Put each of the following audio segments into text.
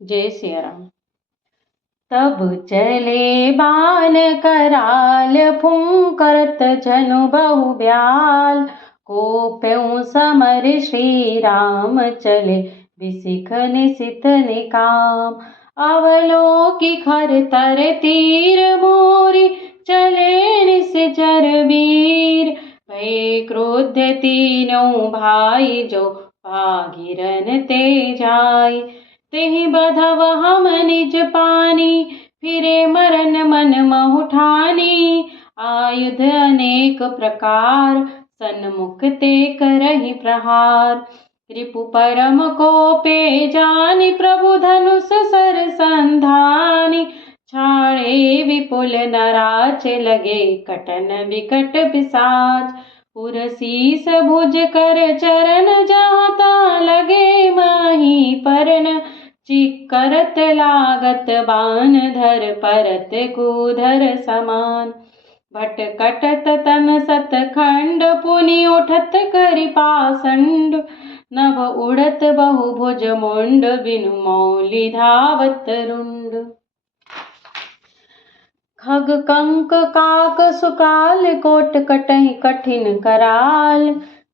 जय सिया राम। तब चले बान कराल फूंकरत जनु बहु ब्याल। कोप्यों समर श्री राम चले बिसिख निसित निकाम। अवलोकी खर तर तीर मोरी चले निश्चर वीर। भय क्रोध तीनों भाई जो भागीरन ते जाय। तेहि बधव हम निज पानी फिरे मरन मन महु ठानी। आयुध अनेक प्रकार सन्मुख ते करहि प्रहार। रिपु परम कोपे जानि प्रभु धनुष सर संधानी। छाड़े विपुल नराच लगे कटन विकट पिसाच। उरसीस भुज कर चरण जहाँ लगे माही परन। चिकरत लागत बान धर परत कूधर समान। भटकटत तन सतखंड पुनि उठत करि पाषंड। नभ उड़त बहु भुज मुंड बिनु मौलि धावत रुंड। खग कंक काक सुकाल कोट कटहि कठिन कराल।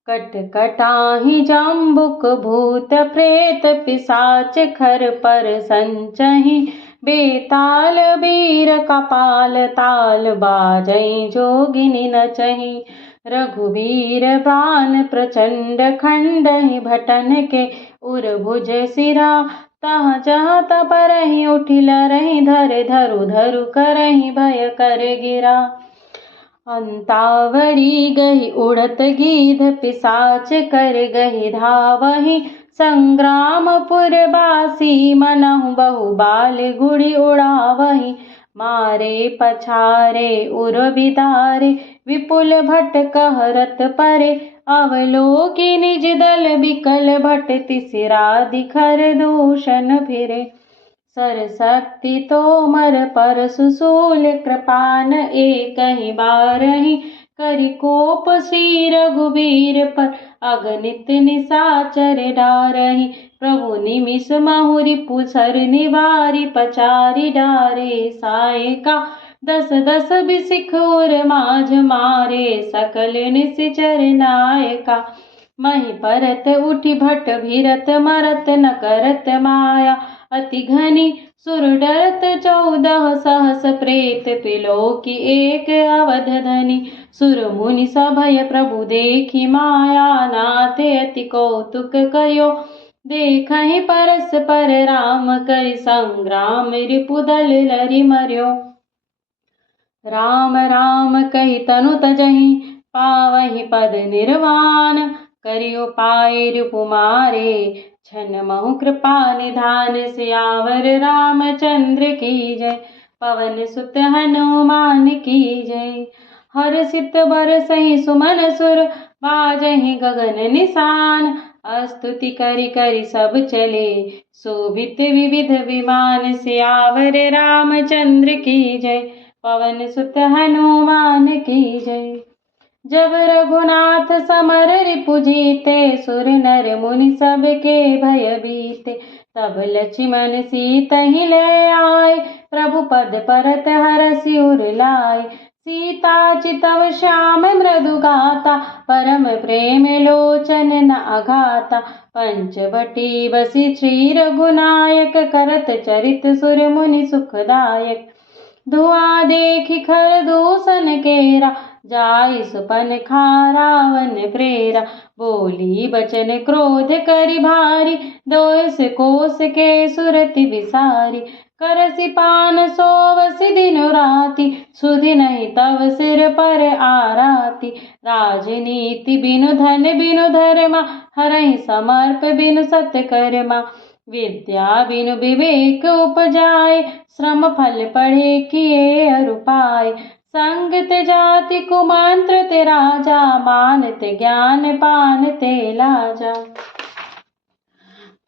कट कटाहि जम्बुक भूत प्रेत पिसाच खर पर संचहि। बेताल बीर कपाल ताल बाजै जोगिनी नचहि। रघुवीर प्राण प्रचंड खंडहि भटन के उर भुज सिरा। तहाँ जहाँ तपरहि उठि लरहि धर धरु धरु करहि भय कर गिरा। अंतावरी गही उड़त गीध पिसाच कर गही धावहि। संग्रामपुर बासी मनहु बहु बाल गुड़ी उड़ावहि। मारे पछारे उर बिदारे विपुल भट कहरत परे। अवलोकी निज दल बिकल भट तिसिरा दिखर दूषण फिरे। सरशक्ति तोमर परशु शूल कृपान एकहि बारहि। करि कोप श्री रघुबीर पर अगणित निशाचर डारहि। प्रभु निमिष महु रिपु सर निवारि पचारि डारे सायका। दस दस बिसिख उर माझ मारे सकल निश्चर नायका। मही परत उठि भट भीरत मरत न करत माया। अति घनी सुर डरत 14 सहस प्रेत पिलोकी एक अवध धनी। सुर मुनि सभय प्रभु देखी माया नाते अति कौतुक कयो। देखहि परस पर राम करि संग्राम रिपुदल लरि मर्यो। राम राम कहि तनु तजहि पावहि पद निर्वाण। करि उपाय रिपु मारे छन महु कृपा निधान। सियावर रामचंद्र की जय पवन सुत हनुमान की जय। हर्षित बरसहि सुमन सुर बाजहि गगन निशान। स्तुति करि करि सब चले शोभित विविध विमान। सियावर रामचंद्र की जय पवन सुत हनुमान की जय। जब रघुनाथ समर रिपु जीते सुर नर मुनि सब के भय बीते। तब लक्ष्मण सीतहि ले आए प्रभु पद परत हरषि उर लाए। सीता चितव श्याम मृदु गाता परम प्रेम लोचन न अघाता। पंचवटी बसी श्री रघुनायक करत चरित सुर मुनि सुखदायक। धुआं देखि खर दूषण केरा जाई सुपन खा रावण प्रेरा। बोली बचन क्रोध करि भारी 2 कोस के सुरति विसारी। करसि पान सोवसि दिनु राति सुधि नहीं तव सिर पर आराती। राजनीति बिनु धन बिनु धर्मा हरहि समर्प बिनु सत्कर्मा। विद्या बिनु विवेक उपजाय श्रम फल पढ़े किए अरु पाए। संगत जाति कुमंत्र ते राजा मानत ज्ञान पान ते लाजा।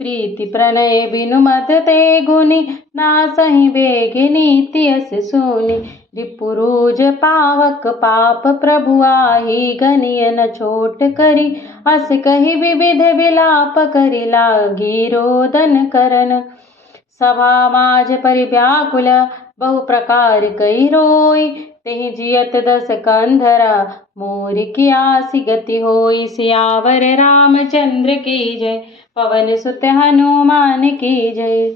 प्रीति प्रणय बिनु मत ते गुनी नासहि बेग नीति अस सुनी। रिपुरूज पावक पाप प्रभु आही गनिय न छोट करी। अस कही विविध विलाप करि लागी रोदन करन। सभा माझ परिव्याकुल बहु प्रकार कई रोई। तेहि जियत दस कंधरा मोर की आसी गति होई। सियावर रामचंद्र की जय, पवन सुत हनुमान की जय।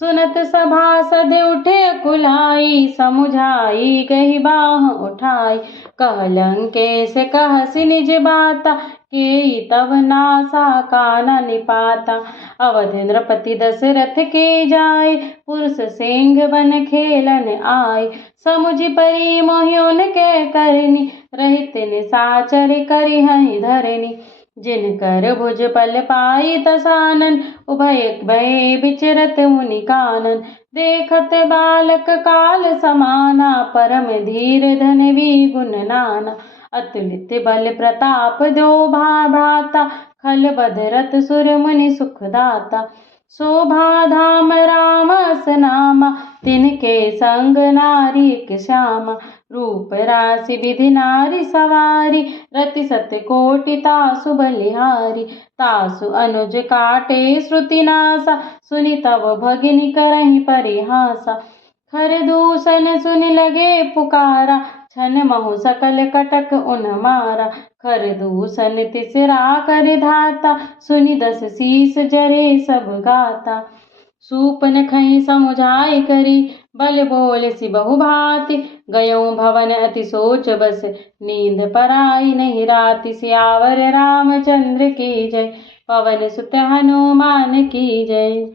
सुनत सभासद उठे कुलाई, समुझाई गही बाह उठाई। कह लंकेश कहसि निज बाता, केई तब नासा काना निपाता। अवध नृपति दशरथ के जाय, पुरुष सिंह बन खेलन आय। समुझि परि मोहि उनके करनी, रहित निशाचर करिहहि धरनी। जिनकर भुज पल पाई तसानन, उभय भय विचरत मुनि कानन। देखत बालक काल समाना, परम धीर धनवी गुण नाना। अतुलित बल प्रताप दो भ्राता, खल बदरत सुर मुनि सुख दाता। शोभा धाम राम अस नामा, तिनके संग नारी एक श्यामा। रूप राशि विधि नारी सवारी, रति सत्य कोटि तासु बलिहारी। तासु अनुज काटे श्रुति नासा, सुनि तब भगिनी करहि परिहासा। खर दूषण सुनि लगे पुकारा, छन महु सकल कटक उन मारा। खर दूषण तिसरा कर धाता, सुनि दस शीस जरे सब गाता। सूपन खहि समुझाई करी, बल बोल सि बहु भांति। गयऊँ भवन अति सोच बस, नींद पराई नहीं राति। सियावर रामचंद्र की जय, पवन सुत हनुमान की जय।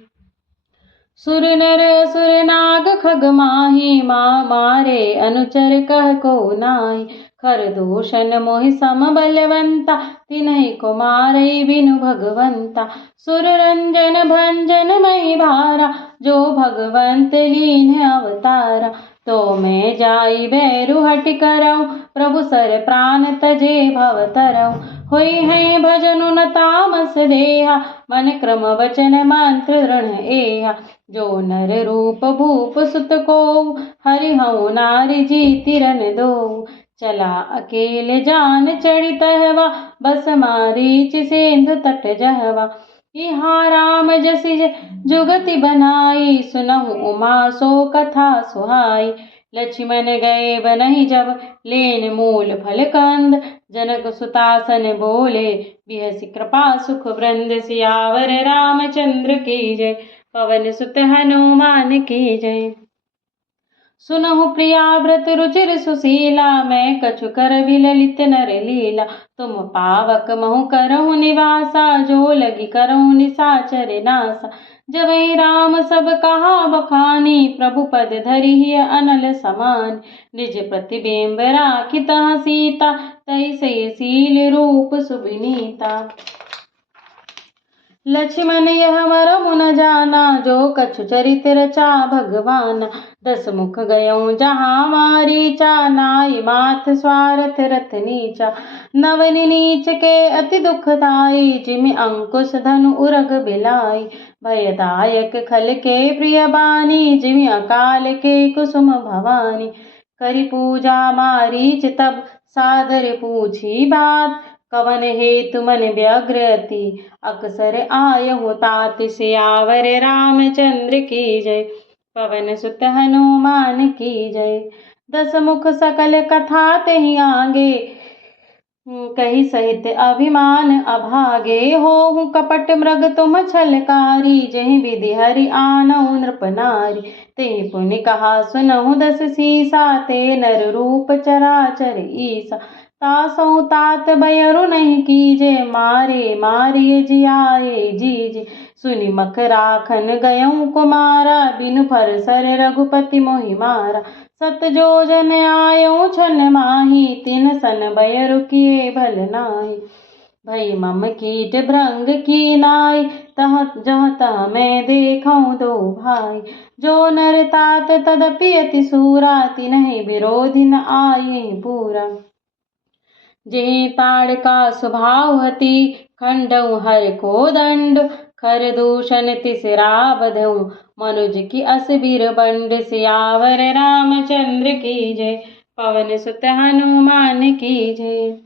सुर नर असुर नाग खग माही, मारे अनुचर कह को नाहि। खर दूषण मोहि सम बलवंता, तिन्हि को मारई बिनु भगवंता। सुर रंजन भंजन मही भारा, जो भगवंत लीन्ह अवतारा। तो मैं जाई बैरु हट करऊँ, प्रभु सर प्राण तजे भव तरऊँ। होई है भजनु न तामस देहा, मन क्रम वचन मंत्र दृढ़ एहा। जो नर रूप भूप सुत को, हरि हऊ नारी जी तिरन दो। चला अकेले जान चढ़ी तहवा, बस मारीच सिंधु तट जहवा। इहा राम जसि जुगति बनाई, सुनहु उमा सो कथा सुहाई। लक्ष्मण गए बनहि जब, लेन मूल फल कंद। जनक सुतासन बोले, बिहसि कृपा सुख वृंद। सियावर रामचंद्र की जय, पवन सुत हनुमान की जय। सुनहु प्रिया व्रत रुचिर सुशीला, मैं कछु कर ललित नर लीला। तुम पावक महु करहु निवासा, जो लगी करहु निशाचर नासा। जबहि राम सब कहा बखानी, प्रभु पद धरिहि अनल समान। निज प्रतिबिंब राखि तहाँ सीता, तैसे शील रूप सुविनीता। लक्ष्मण यह मरमु न जाना, जो कछु चरित रचा भगवाना। दस मुख गयऊँ जहाँ मारीचा, नाई माथ स्वार्थ रथ नीचा। नवन नीच के अति दुखदाई, जिमि अंकुश धनु उरग बिलाई। भयदायक खल के प्रिय बानी, जिमि अकाल के कुसुम भवानी। करि पूजा मारीच तब, सादर पूछी बात। कवन हेतु मन व्यग्र अति, अक्सर आयहु तात। सियावर रामचंद्र की जय, पवन सुत हनुमान की जय। दस मुख सकल कथा तेहि आगे, कही सहित अभिमान अभागे। होहु कपट मृग तुम छलकारी, जहि विधि हरि आनऊ नृप नारी। ते पुनि कहा सुनहु दस सीसा, ते नर रूप चराचर ईसा। तासौ तात बयरु नहीं कीजे, मारे मारिय जियाए जीजे। सुनि मख राखन गयऊँ कुमारा, बिनु फर सर रघुपति मोहि मारा। सत जोजन आयऊँ छन माही, तिन सन बयरु किए भल नाही। भई मम कीट भृंग की नाई, तह जह तह मैं देखऊँ दो भाई। जो नर तात तदपि अति सूरा, तिन्हि विरोधी न आये पूरा। जेहि ताड़का स्वभाव हति, खंडऊ हर को दंड। खर दूषण तिसरा बधऊँ, मनुज की असबीर बंड। सियावर रामचंद्र की जय, पवन सुत हनुमान की जय।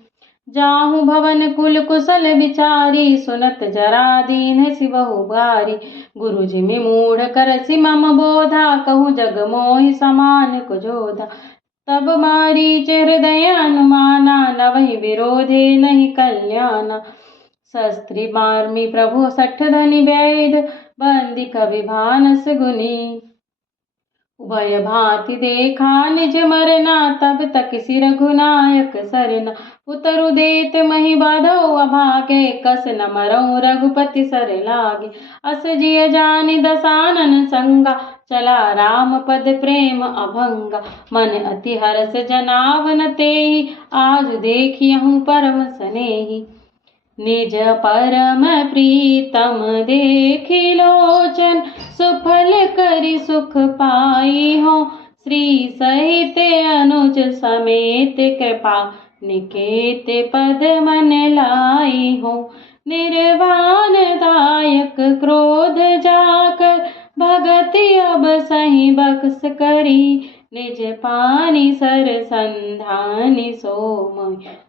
जाहु भवन कुल कुशल विचारी, सुनत जरा दीन सि बहु भारी। गुरु जिमि मूढ़ करसि मम बोधा, कहूँ जग मोहि समान को जोधा। तब मारीच हृदय अनुमाना, नवहि विरोधे नहीं कल्याणा। शस्त्री मार्मी प्रभु सठ धनि वैद, बंदी कवि भानस गुनी। उभय भांति देखा निज मरना, तब तक सिर रघुनायक सरना। उतरु देत मही बाधो अभागे, कस न मरऊ रघुपति सर लागे। अस जिय जानि दसानन संगा, चला राम पद प्रेम अभंगा। मन अति हरस जनावन तेहि, आज देखियहु परम सनेहि। निज परम प्रीतम देखि लोचन, सुफल करि सुख पाई हो। श्री सहित अनुज समेत, कृपा निकेत पद मन लाई हो। निर्वाण दायक क्रोध जाकर, भगति अब सही बख्श करी। निज पानी सर संधानि, सोम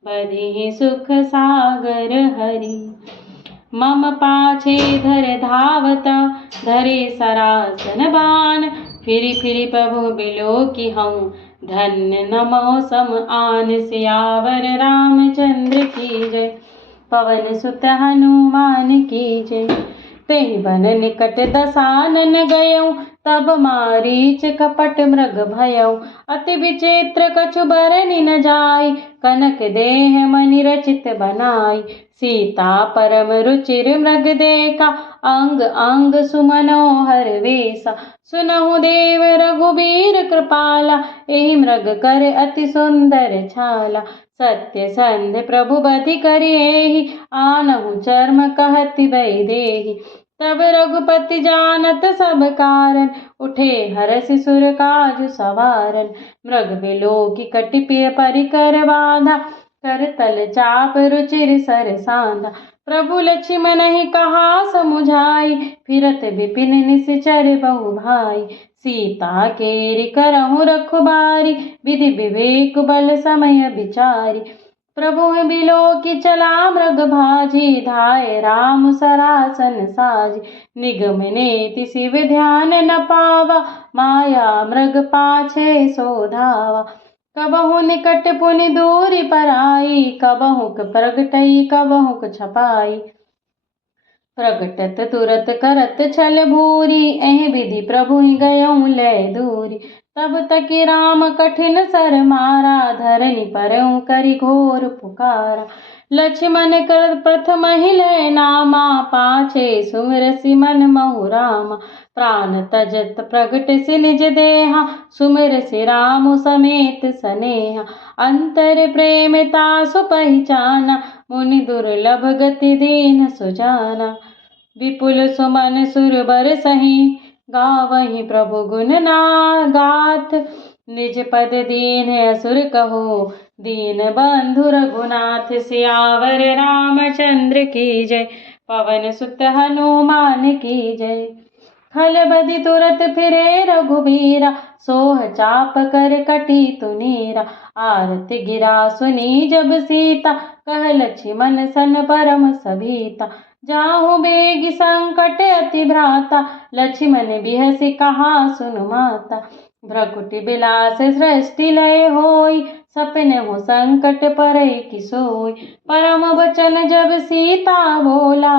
बधि सुख सागर हरि। मम पाछे धर धावता, धरे सरासन बाण। फिरि फिरि प्रभु बिलोकी हऊँ, धन्य न मौसम आन। सियावर रामचंद्र की जय, पवन सुत हनुमान की जय। तेहि बन निकट दसानन गयऊँ, तब मारीच कपट मृग भयऊँ। अति विचित्र कछु बरनि न जाई, कनक देह मणि रचित बनाई। सीता परम रुचिर मृग देखा, अंग अंग सुमनोहर वेसा। सुनहु देव रघुबीर कृपाला, एहि मृग कर अति सुंदर छाला। सत्य संध प्रभु बधि करि एहि, आनहु चर्म कहति वैदेही। तब रघुपति जानत सब कारण, उठे हरषि सुर काज सवारन। मृग बिलोकी कटि परिकर बाधा, कर तल चाप रुचिर सर साधा। प्रभु लक्ष्मण ही कहा समुझाई, फिरत विपिन निश्चर बहु भाई। सीता केरि करहु रखुबारी, विधि विवेक बल समय विचारी। प्रभु बिलोकी चला मृग भाजी, धाय राम सरासन साजी। निगम नेति शिव ध्यान न पावा, माया मृग पाछे सो धावा। कबहु निकट पुनि दूरि पराई, कबहुक प्रगटई कबहुक छपाई। प्रगटत तुरत करत छल भूरी, एहि विधि प्रभु गयऊँ लय दूरी। तब तकि राम कठिन सर मारा, धरनि परऊँ करि घोर पुकारा। लक्ष्मण कर प्रथम ही लय नामा, पाछे सुमिरसि मन महु रामा। प्राण तजत प्रगट सि निज देहा, सुमिरसि राम समेत सनेहा। अंतर प्रेम तासु पहिचाना, मुनि दुर्लभ गति दीन सुजाना। विपुल सुमन सुर बरसहि, गावहि प्रभु गुण गाथ। निज पद दीन असुर कहो, दीन बंधु रघुनाथ। सियावर रामचंद्र की जय, पवन सुत हनुमान की जय। खल बदि तुरत फिरे रघुबीरा, सोह चाप कर कटी तुनीरा। आरति गिरा सुनी जब सीता, कह लक्ष्मण सन परम सभीता। जाहु बेगी संकट अति भ्राता, लक्ष्मण बिहसि कहा सुनु माता। भ्रकुटि बिलास सृष्टि लय होई, सपने हो संकट परई कि सोई। परम वचन जब सीता बोला,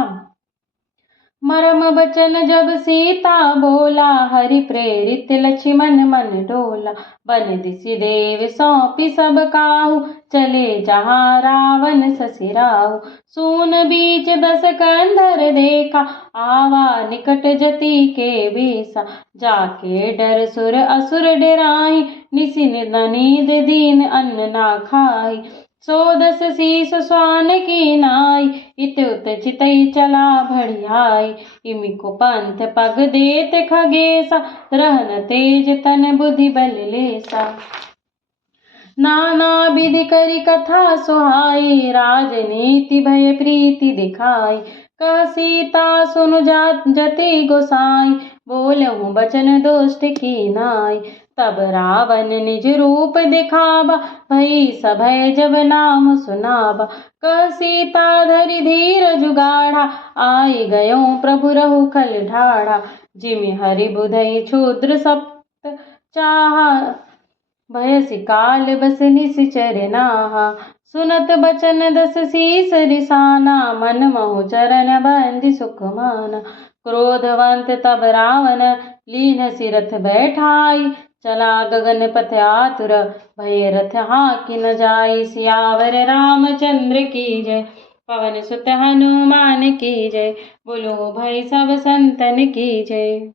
मरम बचन जब सीता बोला। हरि प्रेरित लक्ष्मण मन डोला। बन दिसि देव सौंपी सब काहू, चले जहाँ रावण ससिराहू। सून बीच दस कंधर देखा, आवा निकट जति के बेसा। जाके डर सुर असुर डराई, निसि नींद दीन अन्न ना खाई। सो दस शीस स्वान की नाई, इत उत चितई चला बढ़ियाई। इमि को पंथ पग देत खगेसा, रहन तेज तन बुद्धि बल लेसा। नाना विधि करी कथा सुहाई, राजनीति भय प्रीति दिखाई। कह सीता सुनु जति गोसाई, बोलहु बचन दुष्ट की नाई। तब रावण निज रूप दिखावा, भई सभय जब नाम सुनावा। कह सीता धरि धीर जुगाड़ा, आई गयो प्रभु रहु खल ठाड़ा। जिमि हरि बुधई क्षुद्र सप्त चाहा, भयसि काल बस निश्चर नाहा। सुनत बचन दस शीस रिसाना, मन महु चरण बंदी सुख माना। क्रोधवंत तब रावण लीन रथ बैठाई, चला गगन पथ आतुर, भय रथ हाँकी न जाई। सियावर रामचंद्र की जय, पवन सुत हनुमान की जय, बोलो भाई सब संतन की जय।